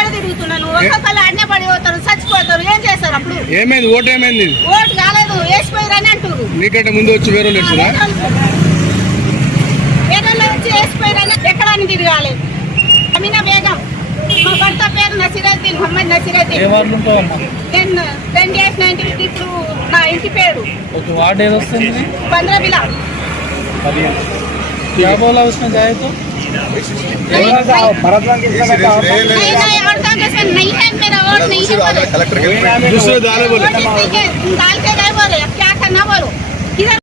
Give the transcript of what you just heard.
ఎక్కడ తిరుగుతున్నాను ఒక్కొక్కరు అన్నే పడిపోతారు చచ్చిపోతారు ఏం చేస్తారు అప్పుడు ఏమైంది ఓటు ఏమైంది ఓటు కాలేదు వేసిపోయారని అంటారు నీకంటే ముందు వచ్చి వేరే వేరే వచ్చి వేసిపోయారని ఎక్కడానికి తిరగాలి అమీనా బేగం మా భర్త పేరు నసిరుద్దీన్ మొహమ్మద్ నసిరుద్దీన్ నేను 2890 ఇప్పుడు నా ఇంటి పేరు वार्ड ఏది వస్తుంది 15 बिला क्या बोला उसने जाए तो नहीं नहीं है मेरा वोट नहीं है दूसरे दाले बोले डाल के गए बोले अब क्या करना बोलो किधर